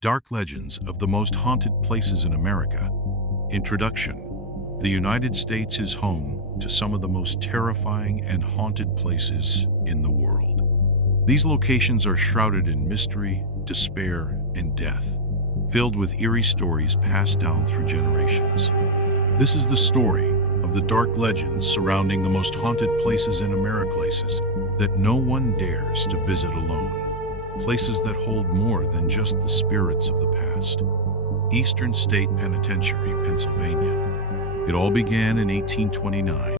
Dark Legends of the Most Haunted Places in America. Introduction. The United States is home to some of the most terrifying and haunted places in the world. These locations are shrouded in mystery, despair, and death, filled with eerie stories passed down through generations. This is the story of the dark legends surrounding the most haunted places in America, places that no one dares to visit alone. Places that hold more than just the spirits of the past. Eastern State Penitentiary, Pennsylvania. It all began in 1829.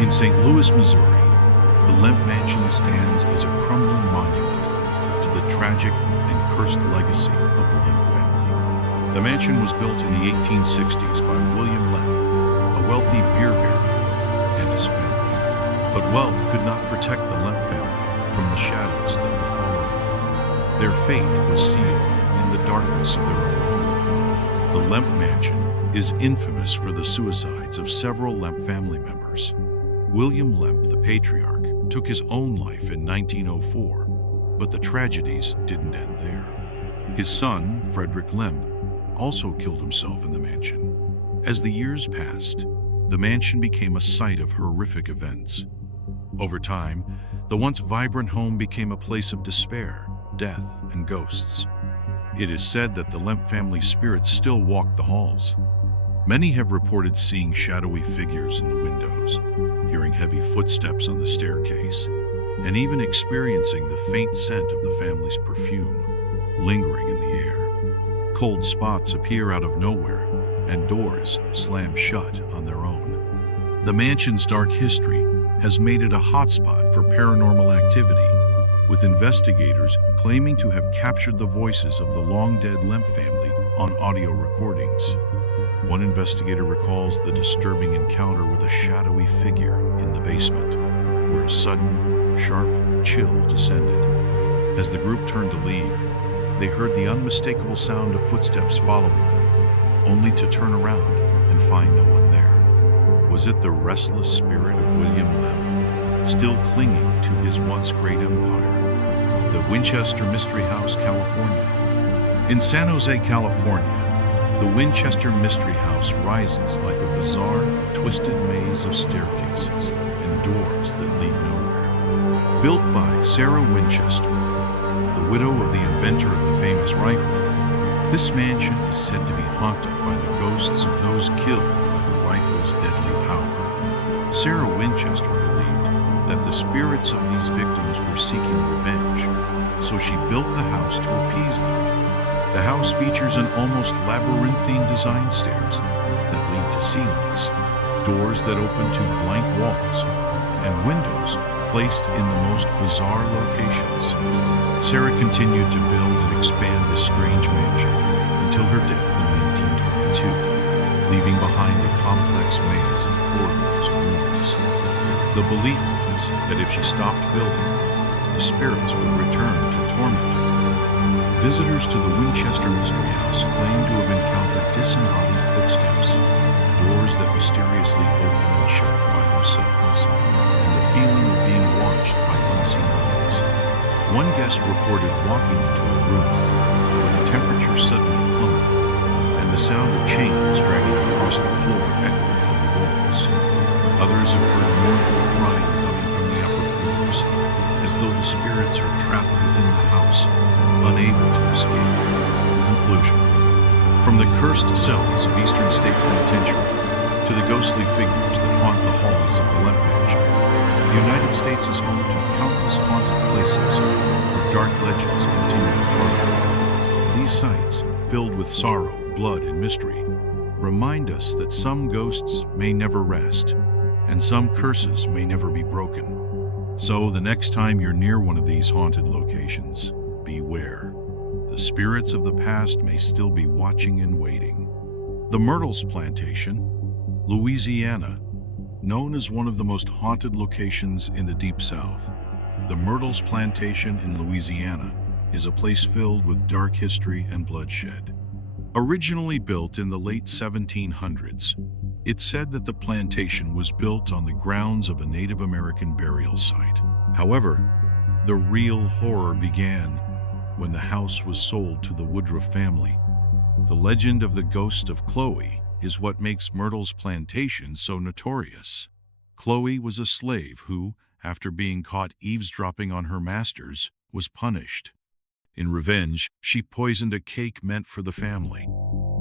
In St. Louis, Missouri, the Lemp Mansion stands as a crumbling monument to the tragic and cursed legacy of the Lemp family. The mansion was built in the 1860s by William Lemp, a wealthy beer baron, and his family. But wealth could not protect the Lemp family from the shadows that would follow them. Their fate was sealed in the darkness of their own home. The Lemp Mansion is infamous for the suicides of several Lemp family members. William Lemp, the patriarch, took his own life in 1904, but the tragedies didn't end there. His son, Frederick Lemp, also killed himself in the mansion. As the years passed, the mansion became a site of horrific events. Over time, the once vibrant home became a place of despair, death, and ghosts. It is said that the Lemp family spirits still walk the halls. Many have reported seeing shadowy figures in the windows, hearing heavy footsteps on the staircase, and even experiencing the faint scent of the family's perfume lingering in the air. Cold spots appear out of nowhere, and doors slam shut on their own. The mansion's dark history has made it a hotspot for paranormal activity, with investigators claiming to have captured the voices of the long-dead Lemp family on audio recordings. One investigator recalls the disturbing encounter with a shadowy figure in the basement, where a sudden, sharp chill descended. As the group turned to leave, they heard the unmistakable sound of footsteps following them, only to turn around and find no one there. Was it the restless spirit of William Lemp, still clinging to his once great empire? The Winchester Mystery House, California. In San Jose, California, the Winchester Mystery House rises like a bizarre, twisted maze of staircases and doors that lead nowhere. Built by Sarah Winchester, the widow of the inventor of the famous rifle, this mansion is said to be haunted by the ghosts of those killed by the rifle's deadly power. Sarah Winchester believed that the spirits of these victims were seeking revenge, so she built the house to appease them. The house features an almost labyrinthine design stairs that lead to ceilings, doors that open to blank walls, and windows placed in the most bizarre locations. Sarah continued to build and expand this strange mansion until her death in 1922, leaving behind a complex maze of corridors and rooms. The belief was that if she stopped building, the spirits would return to torment her. Visitors to the Winchester Mystery House claim to have encountered disembodied footsteps, doors that mysteriously open and shut by themselves, feeling of being watched by unseen eyes. One guest reported walking into a room where the temperature suddenly plummeted and the sound of chains dragging across the floor echoed from the walls. Others have heard mournful crying coming from the upper floors, as though the spirits are trapped within the house, unable to escape. Conclusion. From the cursed cells of Eastern State Penitentiary to the ghostly figures that haunt the halls of the Lemp Mansion, the United States is home to countless haunted places where dark legends continue to thrive. These sites, filled with sorrow, blood, and mystery, remind us that some ghosts may never rest, and some curses may never be broken. So the next time you're near one of these haunted locations, beware. The spirits of the past may still be watching and waiting. The Myrtles Plantation, Louisiana, known as one of the most haunted locations in the Deep South. The Myrtles Plantation in Louisiana is a place filled with dark history and bloodshed. Originally built in the late 1700s, it's said that the plantation was built on the grounds of a Native American burial site. However, the real horror began when the house was sold to the Woodruff family. The legend of the ghost of Chloe is what makes Myrtles Plantation so notorious. Chloe was a slave who, after being caught eavesdropping on her masters, was punished. In revenge, she poisoned a cake meant for the family.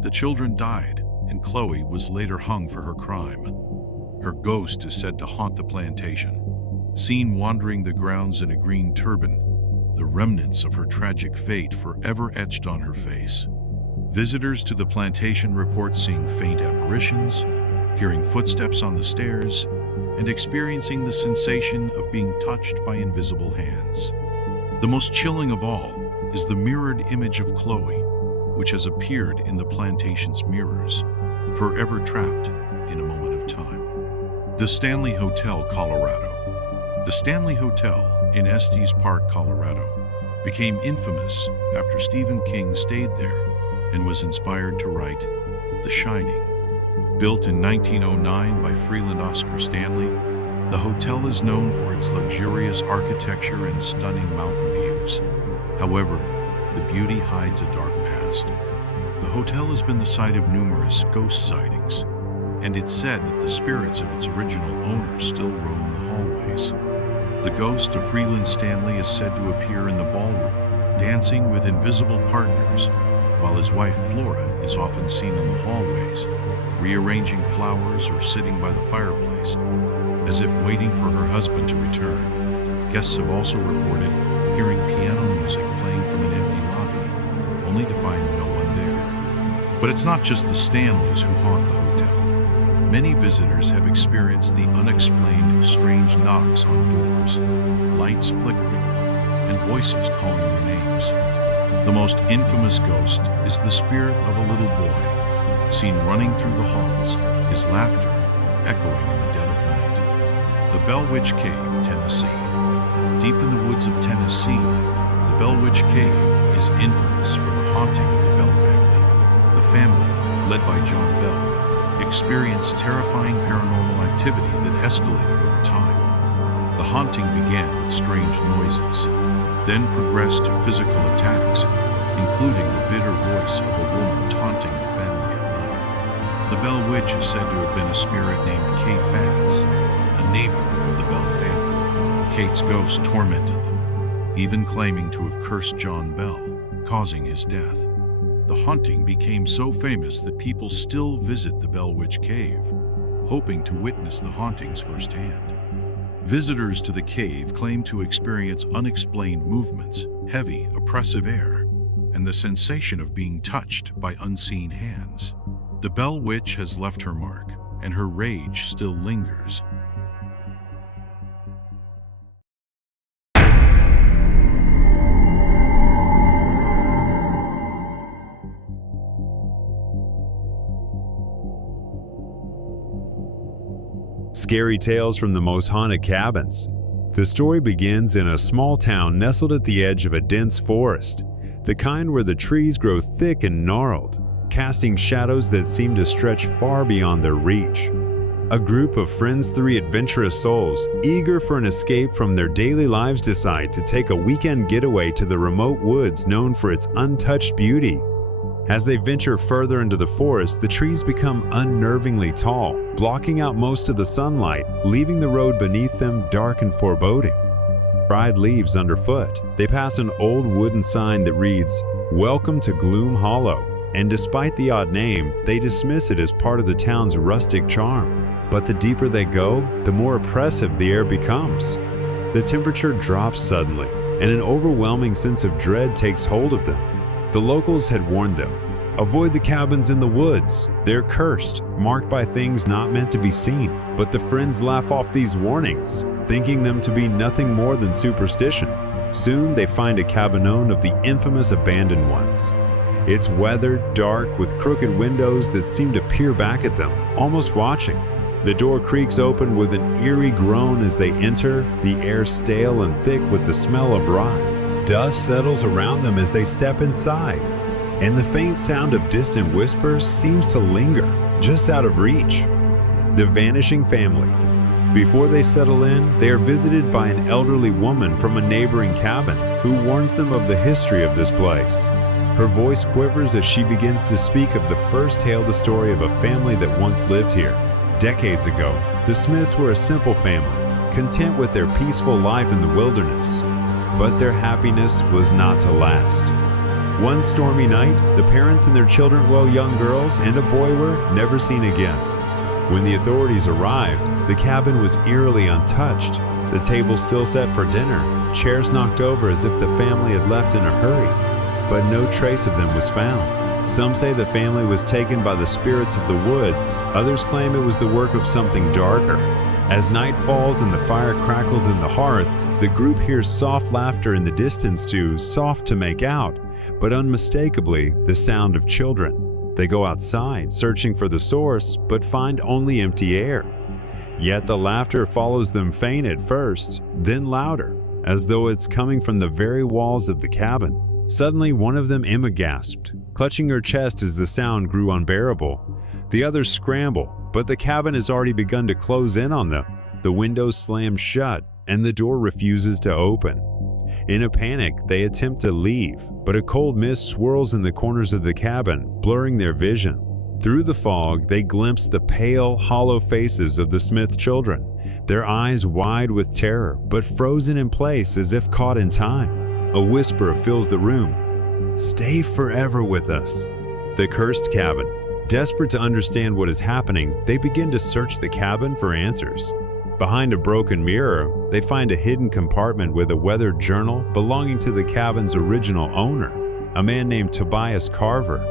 The children died, and Chloe was later hung for her crime. Her ghost is said to haunt the plantation. Seen wandering the grounds in a green turban, the remnants of her tragic fate forever etched on her face. Visitors to the plantation report seeing faint apparitions, hearing footsteps on the stairs, and experiencing the sensation of being touched by invisible hands. The most chilling of all is the mirrored image of Chloe, which has appeared in the plantation's mirrors, forever trapped in a moment of time. The Stanley Hotel, Colorado. The Stanley Hotel in Estes Park, Colorado, became infamous after Stephen King stayed there and was inspired to write The Shining. Built in 1909 by Freeland Oscar Stanley, the hotel is known for its luxurious architecture and stunning mountain views. However, the beauty hides a dark past. The hotel has been the site of numerous ghost sightings, and it's said that the spirits of its original owner still roam the hallways. The ghost of Freeland Stanley is said to appear in the ballroom, dancing with invisible partners, while his wife Flora is often seen in the hallways, rearranging flowers or sitting by the fireplace, as if waiting for her husband to return. Guests have also reported hearing piano music playing from an empty lobby, only to find no one there. But it's not just the Stanleys who haunt the hotel. Many visitors have experienced the unexplained strange knocks on doors, lights flickering, and voices calling their names. The most infamous ghost is the spirit of a little boy, seen running through the halls, his laughter echoing in the dead of night. The Bell Witch Cave, Tennessee. Deep in the woods of Tennessee, the Bell Witch Cave is infamous for the haunting of the Bell family. The family, led by John Bell, experienced terrifying paranormal activity that escalated over time. The haunting began with strange noises, then progressed to physical attacks, including the bitter voice of a woman taunting the family at night. The Bell Witch is said to have been a spirit named Kate Batts, a neighbor of the Bell family. Kate's ghost tormented them, even claiming to have cursed John Bell, causing his death. The haunting became so famous that people still visit the Bell Witch Cave, hoping to witness the hauntings firsthand. Visitors to the cave claim to experience unexplained movements, heavy, oppressive air, and the sensation of being touched by unseen hands. The Bell Witch has left her mark, and her rage still lingers. Scary tales from the most haunted cabins. The story begins in a small town nestled at the edge of a dense forest, the kind where the trees grow thick and gnarled, casting shadows that seem to stretch far beyond their reach. A group of friends, three adventurous souls, eager for an escape from their daily lives, decide to take a weekend getaway to the remote woods known for its untouched beauty. As they venture further into the forest, the trees become unnervingly tall, blocking out most of the sunlight, leaving the road beneath them dark and foreboding. Dried leaves underfoot, they pass an old wooden sign that reads, "Welcome to Gloom Hollow," and despite the odd name, they dismiss it as part of the town's rustic charm. But the deeper they go, the more oppressive the air becomes. The temperature drops suddenly, and an overwhelming sense of dread takes hold of them. The locals had warned them, "Avoid the cabins in the woods. They're cursed, marked by things not meant to be seen." But the friends laugh off these warnings, thinking them to be nothing more than superstition. Soon they find a cabin known of the infamous abandoned ones. It's weathered, dark, with crooked windows that seem to peer back at them, almost watching. The door creaks open with an eerie groan as they enter, the air stale and thick with the smell of rot. Dust settles around them as they step inside, and the faint sound of distant whispers seems to linger, just out of reach. The vanishing family. Before they settle in, they are visited by an elderly woman from a neighboring cabin who warns them of the history of this place. Her voice quivers as she begins to speak of the first tale, the story of a family that once lived here. Decades ago, the Smiths were a simple family, content with their peaceful life in the wilderness. But their happiness was not to last. One stormy night, the parents and their children, well, young girls and a boy, were never seen again. When the authorities arrived, the cabin was eerily untouched, the table still set for dinner, chairs knocked over as if the family had left in a hurry, but no trace of them was found. Some say the family was taken by the spirits of the woods, others claim it was the work of something darker. As night falls and the fire crackles in the hearth, the group hears soft laughter in the distance, too soft to make out, but unmistakably the sound of children. They go outside, searching for the source, but find only empty air. Yet the laughter follows them, faint at first, then louder, as though it's coming from the very walls of the cabin. Suddenly, one of them, Emma, gasped, clutching her chest as the sound grew unbearable. The others scramble, but the cabin has already begun to close in on them. The windows slam shut, and the door refuses to open. In a panic, they attempt to leave, but a cold mist swirls in the corners of the cabin, blurring their vision. Through the fog, they glimpse the pale, hollow faces of the Smith children, their eyes wide with terror, but frozen in place as if caught in time. A whisper fills the room. "Stay forever with us." The cursed cabin. Desperate to understand what is happening, they begin to search the cabin for answers. Behind a broken mirror, they find a hidden compartment with a weathered journal belonging to the cabin's original owner, a man named Tobias Carver.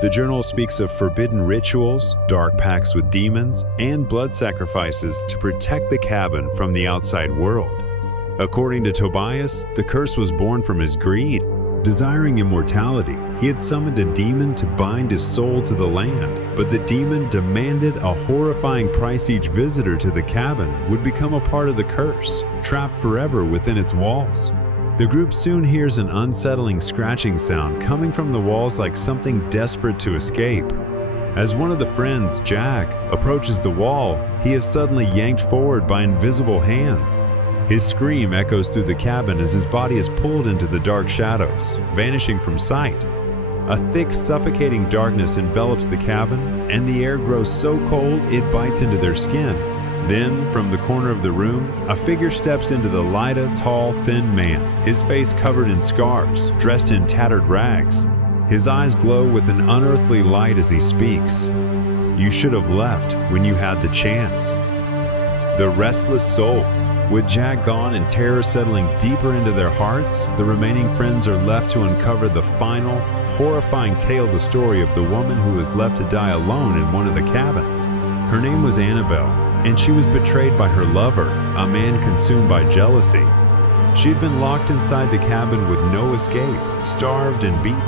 The journal speaks of forbidden rituals, dark pacts with demons, and blood sacrifices to protect the cabin from the outside world. According to Tobias, the curse was born from his greed. Desiring immortality, he had summoned a demon to bind his soul to the land, but the demon demanded a horrifying price. Each visitor to the cabin would become a part of the curse, trapped forever within its walls. The group soon hears an unsettling scratching sound coming from the walls, like something desperate to escape. As one of the friends, Jack, approaches the wall, he is suddenly yanked forward by invisible hands. His scream echoes through the cabin as his body is pulled into the dark shadows, vanishing from sight. A thick, suffocating darkness envelops the cabin, and the air grows so cold it bites into their skin. Then, from the corner of the room, a figure steps into the light, a tall, thin man, his face covered in scars, dressed in tattered rags. His eyes glow with an unearthly light as he speaks. "You should have left when you had the chance." The restless soul. With Jack gone and terror settling deeper into their hearts, the remaining friends are left to uncover the final, horrifying tale, the story of the woman who was left to die alone in one of the cabins. Her name was Annabelle, and she was betrayed by her lover, a man consumed by jealousy. She had been locked inside the cabin with no escape, starved and beaten,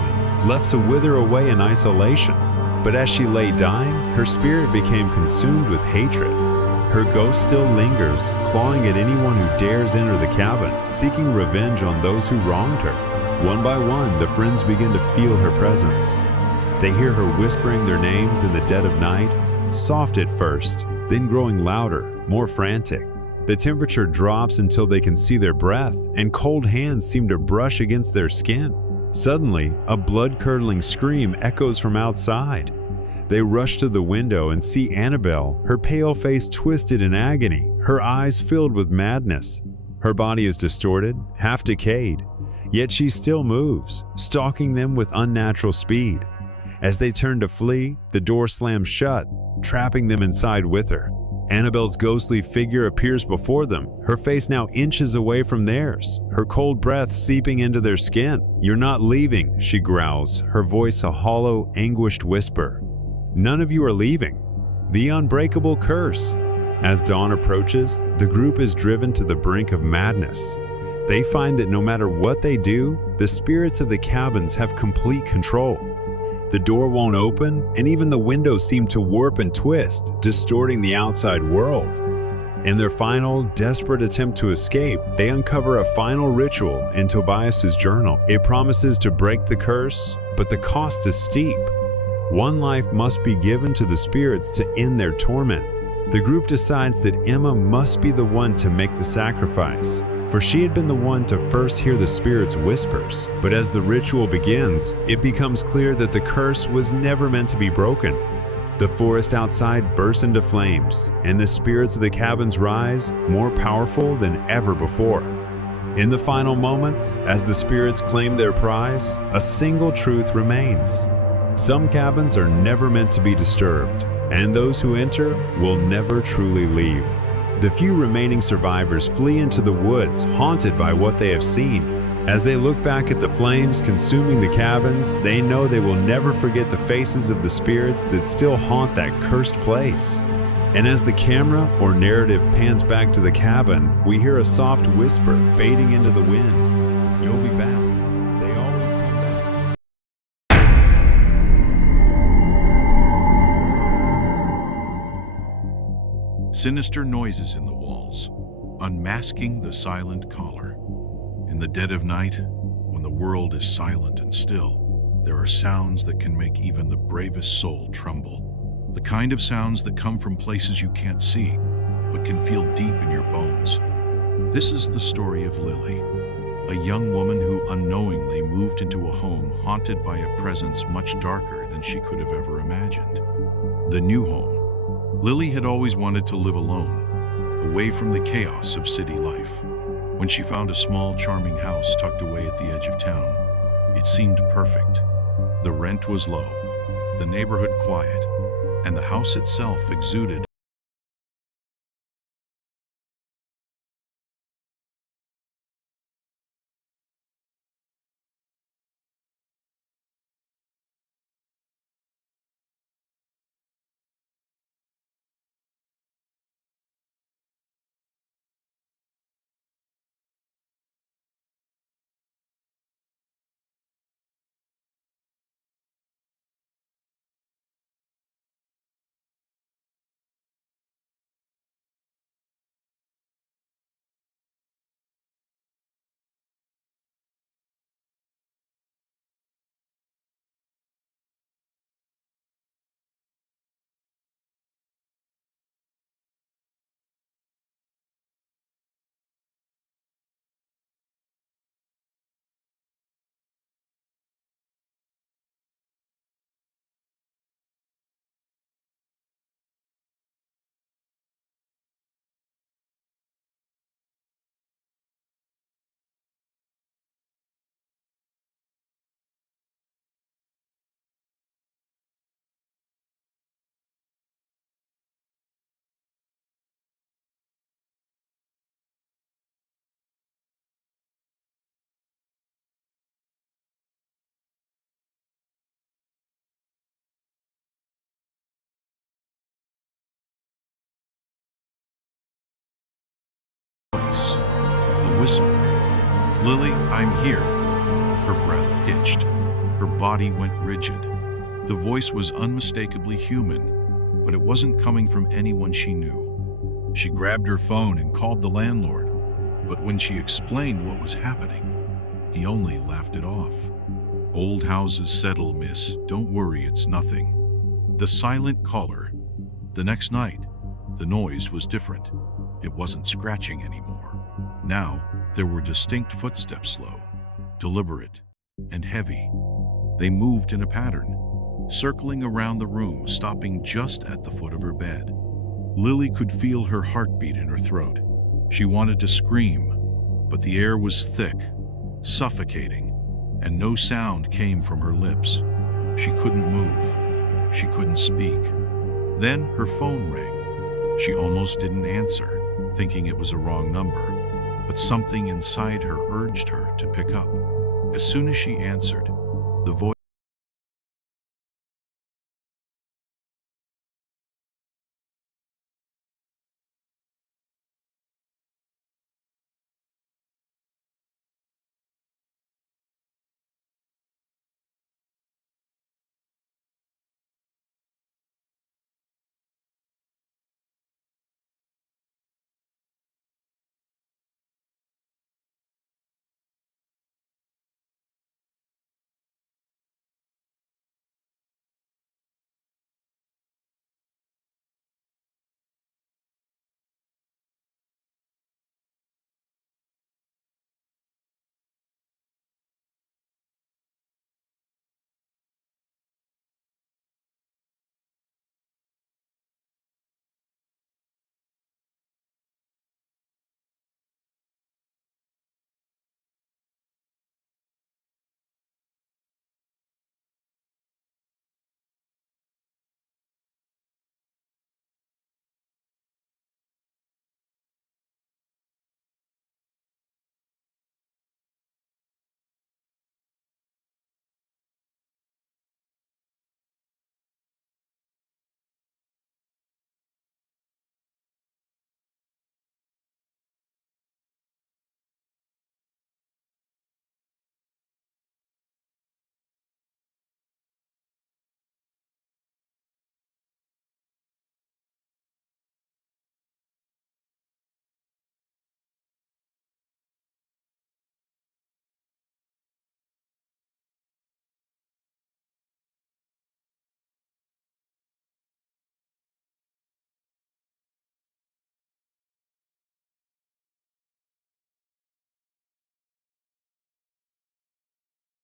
left to wither away in isolation. But as she lay dying, her spirit became consumed with hatred. Her ghost still lingers, clawing at anyone who dares enter the cabin, seeking revenge on those who wronged her. One by one, the friends begin to feel her presence. They hear her whispering their names in the dead of night, soft at first, then growing louder, more frantic. The temperature drops until they can see their breath, and cold hands seem to brush against their skin. Suddenly, a blood-curdling scream echoes from outside. They rush to the window and see Annabelle, her pale face twisted in agony, her eyes filled with madness. Her body is distorted, half decayed, yet she still moves, stalking them with unnatural speed. As they turn to flee, the door slams shut, trapping them inside with her. Annabelle's ghostly figure appears before them, her face now inches away from theirs, her cold breath seeping into their skin. "You're not leaving," she growls, her voice a hollow, anguished whisper. "None of you are leaving." The unbreakable curse. As dawn approaches, the group is driven to the brink of madness. They find that no matter what they do, the spirits of the cabins have complete control. The door won't open, and even the windows seem to warp and twist, distorting the outside world. In their final, desperate attempt to escape, they uncover a final ritual in Tobias's journal. It promises to break the curse, but the cost is steep. One life must be given to the spirits to end their torment. The group decides that Emma must be the one to make the sacrifice, for she had been the one to first hear the spirits' whispers. But as the ritual begins, it becomes clear that the curse was never meant to be broken. The forest outside bursts into flames, and the spirits of the cabins rise, more powerful than ever before. In the final moments, as the spirits claim their prize, a single truth remains. Some cabins are never meant to be disturbed, and those who enter will never truly leave. The few remaining survivors flee into the woods, haunted by what they have seen. As they look back at the flames consuming the cabins, they know they will never forget the faces of the spirits that still haunt that cursed place. And as the camera or narrative pans back to the cabin, we hear a soft whisper fading into the wind. "You'll be back. They always come back." Sinister noises in the walls, unmasking the silent caller. In the dead of night, when the world is silent and still, there are sounds that can make even the bravest soul tremble. The kind of sounds that come from places you can't see, but can feel deep in your bones. This is the story of Lily, a young woman who unknowingly moved into a home haunted by a presence much darker than she could have ever imagined. The new home. Lily had always wanted to live alone, away from the chaos of city life. When she found a small, charming house tucked away at the edge of town, it seemed perfect. The rent was low, the neighborhood quiet, and the house itself exuded voice, a whisper. "Lily, I'm here." Her breath hitched. Her body went rigid. The voice was unmistakably human, but it wasn't coming from anyone she knew. She grabbed her phone and called the landlord, but when she explained what was happening, he only laughed it off. "Old houses settle, miss. Don't worry, it's nothing." The silent caller. The next night, The noise was different. It wasn't scratching anymore. Now, there were distinct footsteps, slow, deliberate, and heavy. They moved in a pattern, circling around the room, stopping just at the foot of her bed. Lily could feel her heartbeat in her throat. She wanted to scream, but the air was thick, suffocating, and no sound came from her lips. She couldn't move. She couldn't speak. Then her phone rang. She almost didn't answer, thinking it was a wrong number, but something inside her urged her to pick up. As soon as she answered, the voice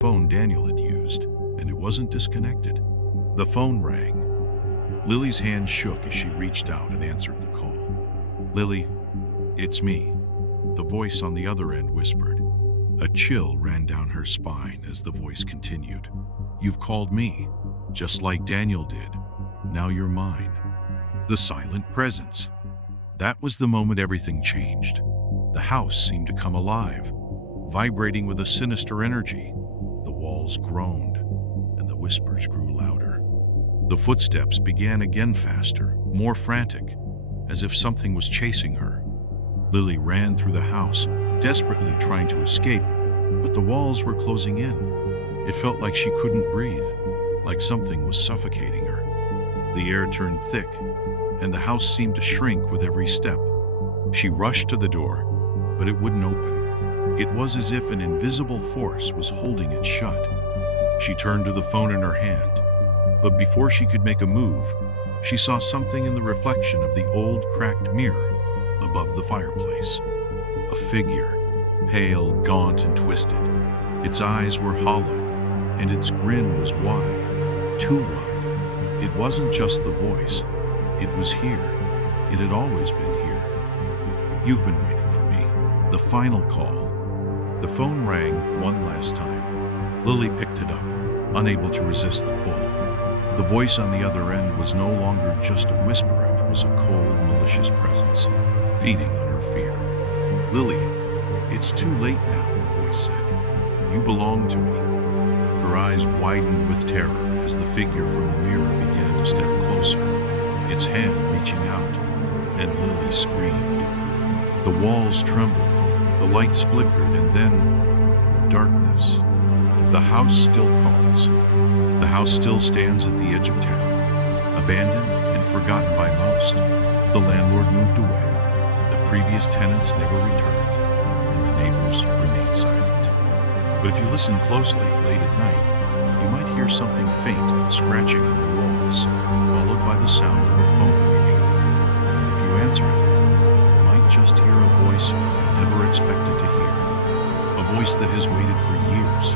phone Daniel had used, and it wasn't disconnected. The phone rang. Lily's hand shook as she reached out and answered the call. "Lily, it's me," the voice on the other end whispered. A chill ran down her spine as the voice continued. "You've called me, just like Daniel did. Now you're mine." The silent presence. That was the moment everything changed. The house seemed to come alive, vibrating with a sinister energy. The walls groaned, and the whispers grew louder. The footsteps began again, faster, more frantic, as if something was chasing her. Lily ran through the house, desperately trying to escape, but the walls were closing in. It felt like she couldn't breathe, like something was suffocating her. The air turned thick, and the house seemed to shrink with every step. She rushed to the door, but it wouldn't open. It was as if an invisible force was holding it shut. She turned to the phone in her hand, but before she could make a move, she saw something in the reflection of the old cracked mirror above the fireplace. A figure, pale, gaunt, and twisted. Its eyes were hollow, and its grin was wide, too wide. It wasn't just the voice. It was here. It had always been here. "You've been waiting for me." The final call. The phone rang one last time. Lily picked it up, unable to resist the pull. The voice on the other end was no longer just a whisper, it was a cold, malicious presence, feeding on her fear. "Lily, it's too late now," the voice said. "You belong to me." Her eyes widened with terror as the figure from the mirror began to step closer, its hand reaching out, and Lily screamed. The walls trembled, the lights flickered, and then darkness. The house still calls. The house still stands at the edge of town, abandoned and forgotten by most. The landlord moved away. The previous tenants never returned, and the neighbors remained silent. But if you listen closely late at night, you might hear something faint scratching on the walls, followed by the sound of a phone ringing. And if you you answer it, you might just hear a voice you never expected to hear. A voice that has waited for years.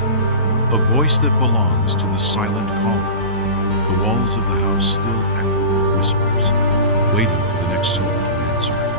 A voice that belongs to the silent caller. The walls of the house still echo with whispers, waiting for the next soul to answer.